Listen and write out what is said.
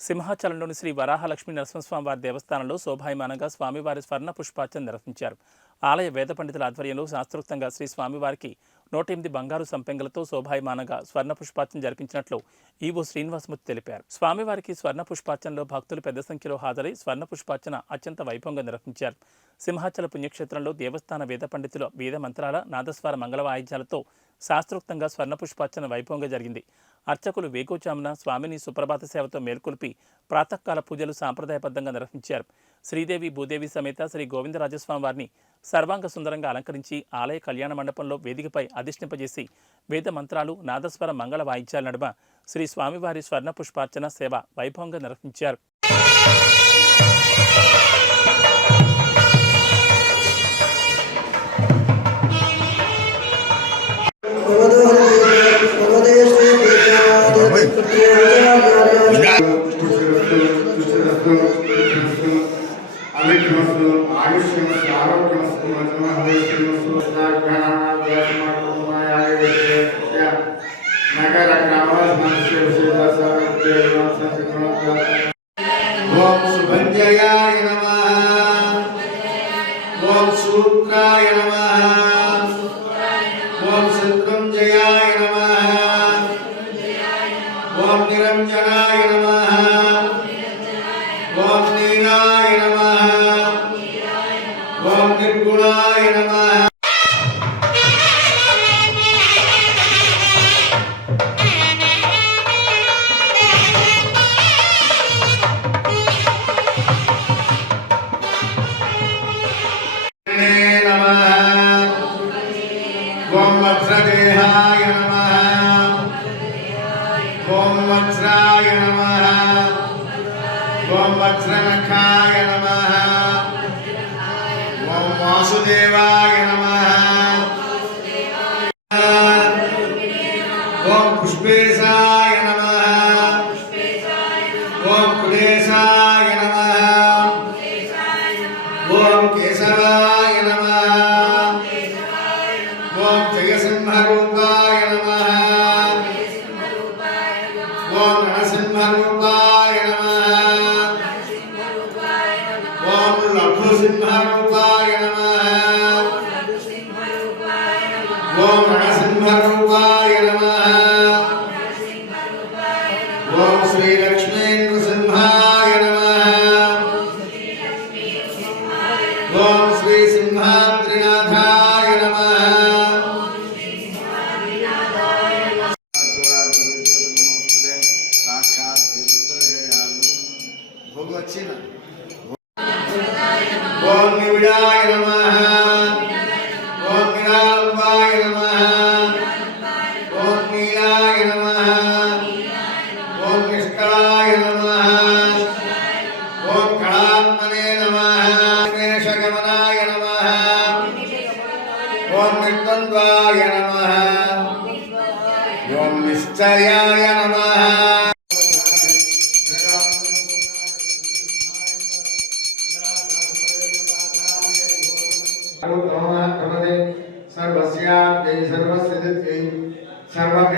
సింహాచలంలోని శ్రీ వరాహలక్ష్మి నరసింహస్వామివారి దేవస్థానంలో శోభాయమానంగా స్వామివారి స్వర్ణ పుష్పార్చన నిర్వహించారు. ఆలయ వేద పండితుల ఆధ్వర్యంలో శాస్త్రోక్తంగా శ్రీ స్వామివారికి నూట ఎనిమిది బంగారు సంపెంగలతో శోభాయమానంగా స్వర్ణ పుష్పార్చన జరిపించినట్లు ఈవో శ్రీనివాసమూర్తి తెలిపారు. స్వామివారికి స్వర్ణ పుష్పార్చనలో భక్తులు పెద్ద సంఖ్యలో హాజరై స్వర్ణ పుష్పార్చన అత్యంత వైభవంగా నిర్వహించారు. సింహాచల పుణ్యక్షేత్రంలో దేవస్థాన వేద పండితుల వేద మంత్రాల నాదస్వర మంగళ వాయిద్యాలతో శాస్త్రోక్తంగా స్వర్ణ పుష్పార్చన వైభవంగా జరిగింది. అర్చకులు వేకోచామున స్వామిని సుప్రభాత సేవతో మేల్కొల్పి ప్రాతకాల పూజలు సాంప్రదాయబద్ధంగా నిర్వహించారు. శ్రీదేవి భూదేవి సమేత శ్రీ గోవిందరాజస్వామి వారిని సర్వాంగ సుందరంగా అలంకరించి ఆలయ కళ్యాణ మండపంలో వేదికపై అధిష్ఠింపజేసి వేద మంత్రాలు నాదస్వర మంగళ వాయిద్యాల నడుమ శ్రీ స్వామివారి స్వర్ణ పుష్పార్చన సేవ వైభవంగా నిర్వహించారు. అవిఘ్నస్తు ఆయుష్యమస్తు ఆరోగ్యమస్తు మంత్రమ హవేశ్వరమస్తు నగర గ్రామస్య ఓం సుభంజయాయ నమః. ఓం సూత్రాయ నమః. ఓం ఓం వజ్రాయ నమః. ఓం వజ్రనఖాయ నమః. ఓం వాసుదేవాయ నమ. ఓం పుష్పేశాయ నమః. ఓం కులేశాయ నమః. ఓం కేశవాయ నమ. ఓం లఘుసింహరూపాయ నమః ఓం నరసింహరూపాయ నమః ఓం శ్రీలక్ష్మీనృసింహాయ నమః ఓం శ్రీ ఓం నివిడాయ నమః. ఓం నిరాళంబాయ నమః. ఓం నీలాయ నమః. ఓం నిష్కళాయ నమః. ఓం కళాత్మనే నమః. గణేశగమనాయ నమః. ఓం నిర్ద్వంద్వాయ నమః. ఓం నిశ్చయాయ నమ. सर्वस्य सर्वस्य सर्वस्य